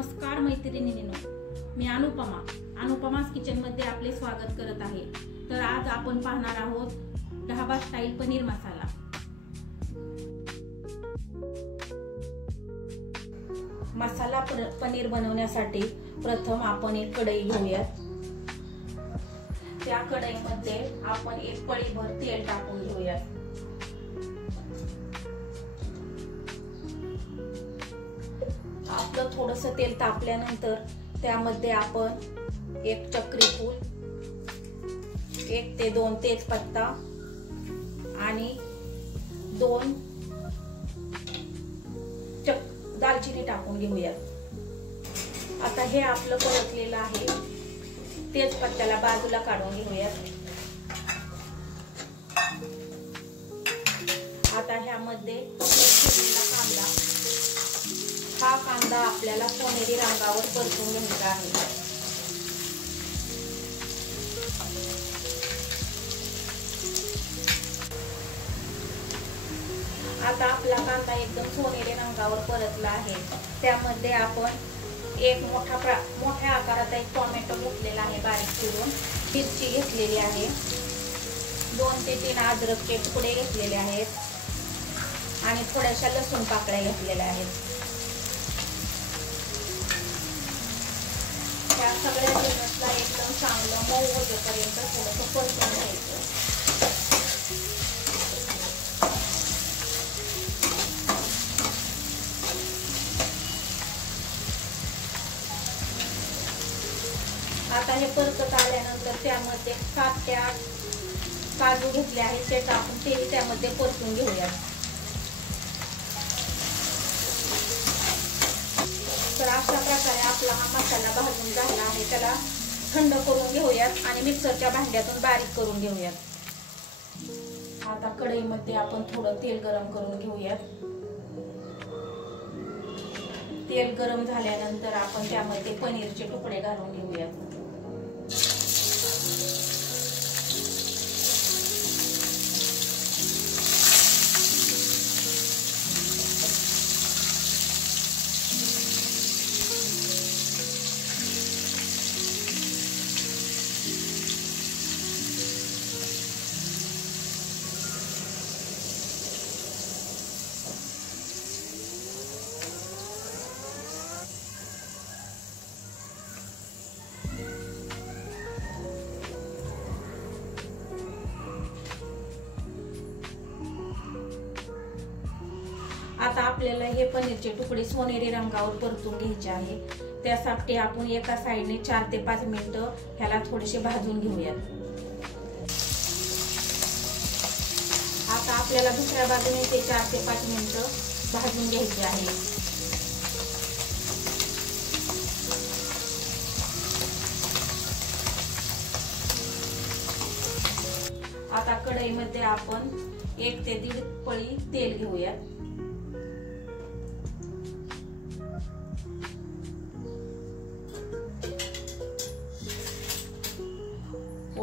नमस्कार मैत्रिणींनो, मी अनुपमा's किचन मध्ये आपले स्वागत करत आहे। तर आज आपण पाहणार आहोत ढाबा स्टाईल पनीर मसाला। मसाला पनीर बनवण्यासाठी प्रथम आपण एक कढई घेऊया। त्या कढईमध्ये आपण एक पळीभर तेल टाकून घेऊया। आपलं थोडस तेल तापल्यानंतर त्यामध्ये आपण एक चक्री फूल, 1 ते 2 तेजपत्ता आणि 2 दालचिनी टाकून घेऊया। आता हे आपलं परतलेलं आहे। तेजपत्त्याला बाजूला काढून घेऊया। आता ह्यामध्ये चिरलेला कांदा, हा कांदा आपल्याला सोनेरी रंगावर परतून घ्यायचा आहे। आता आपला कांदा एकदम सोनेरी रंगावर परतला आहे। त्यामध्ये आपण एक मोठ्या आकाराचा एक टोमॅटो घेतलेला आहे, बारीक चिरून, मिरची घेतलेली आहे, 2 ते 3 अद्रकचे तुकडे घेतलेले आहेत आणि थोड्याशा लसूण पाकळ्या घेतलेल्या आहेत। या सगळ्या जिन्नसला एकदम चांगलं मऊ होईपर्यंत थोडंसं परतून घ्यायचं। आता हे परतत आल्यानंतर त्यामध्ये 7 ते 8 काजू घेतले आहेत, ते टाकून ते त्यामध्ये परतून घेऊया। तर अशा प्रकारे आपला हा मसाला भाजून झाला आहे। त्याला थंड करून घेऊयात आणि मिक्सरच्या भांड्यातून बारीक करून घेऊयात। आता कढईमध्ये आपण थोडं तेल गरम करून घेऊयात। तेल गरम झाल्यानंतर आपण त्यामध्ये पनीरचे तुकडे घालून घेऊयात। आता आपल्याला हे पनीरचे तुकडे सोनेरी रंगावर परतून घ्यायचे आहे। त्यासाठी आपण एका साइडने 4 ते 5 मिनिटं ह्याला थोडेसे भाजून घेऊयात। आता आपल्याला दुसऱ्या बाजूने ते 4 ते 5 मिनिटं भाजून घ्यायचे आहे। आता कढईमध्ये आपण 1 ते 1.5 पळी तेल घेऊयात।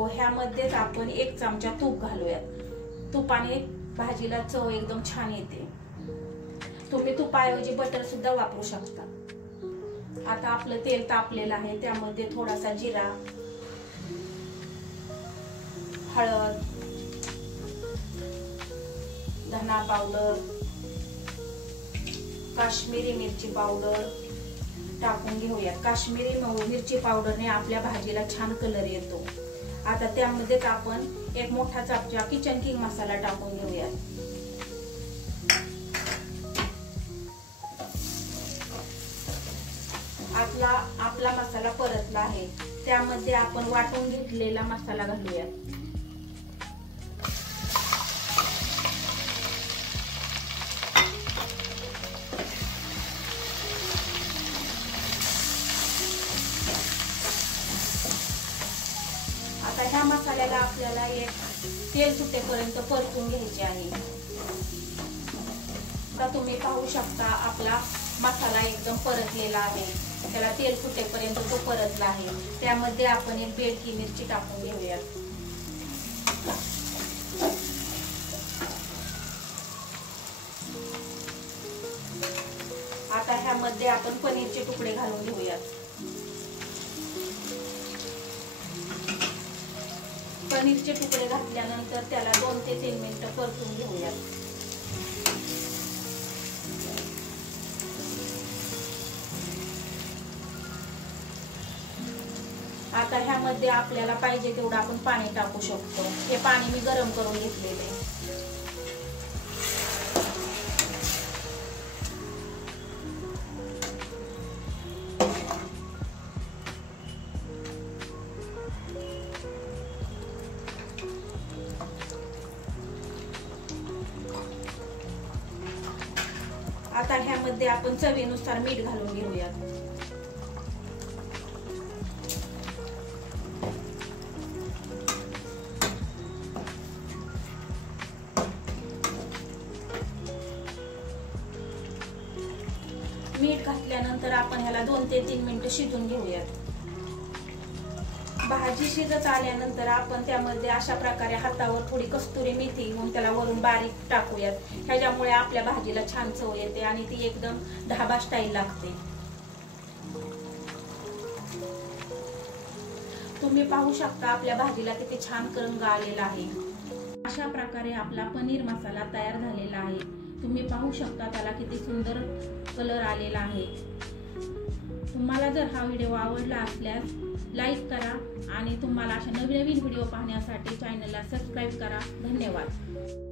ह्यामध्येच आपण 1 चमचा तूप घालूयात। तुपाने भाजीला चव एकदम छान येते। तुम्ही तुपाऐवजी बटर सुद्धा वापरू शकता। आता आपलं तेल तापलेलं आहे, त्यामध्ये थोडासा जिरा, हळद, धना पावडर, काश्मीरी मिरची पावडर टाकून घेऊयात। काश्मीरी मिरची पावडरने आपल्या भाजीला छान कलर येतो। आता त्यामध्येच आपण एक मोठा चमचा किचन किंग मसाला टाकून घेऊयात। आपला मसाला परतला आहे, त्यामध्ये आपण वाटून घेतलेला मसाला घालूयात। आता ह्या मसाल्याला आपल्याला एक तेल सुटेपर्यंत परतून घ्यायचे आहे। आता तुम्ही पाहू शकता आपला मसाला एकदम परतलेला आहे। त्याला तेल सुटेपर्यंत तो परतला आहे। त्यामध्ये आपण एक बेडकी मिरची टाकून घेऊयात। आता ह्यामध्ये ह्यामध्ये आपण पनीरचे तुकडे घालून घेऊयात. पनीरचे तुकडे घातल्यानंतर त्याला 2 ते 3 मिनिटं परतून घेऊयात. आता ह्यामध्ये आपल्याला पाहिजे तेवढं आपण पाणी टाकू शकतो. हे पाणी मी गरम करून घेतलेले. आता ह्यामध्ये आपण चवीनुसार मीठ घालून घेऊयात. मीठ घातल्यानंतर आपण ह्याला 2 ते 3 मिनिटं शिजून घेऊयात. भाजी शिजत आल्यानंतर आपण त्यामध्ये अशा प्रकारे हातावर थोडी कस्तुरी मेथी घेऊन त्याला वरून बारीक टाकूयात. ह्याच्यामुळे आपल्या भाजीला छान चव येते आणि ती एकदम ढाबा स्टाईल लागते. तुम्ही पाहू शकता आपल्या भाजीला किती छान रंग आलेला आहे. अशा प्रकारे आपला पनीर मसाला तयार झालेला आहे. तुम्ही पाहू शकता त्याला किती सुंदर कलर आलेला आहे. तुम्हाला जर हा व्हिडिओ आवडला असल्यास लाईक करा आणि तुम्हाला अशा नवीन व्हिडिओ पाहण्यासाठी चॅनलला सबस्क्राईब करा. धन्यवाद.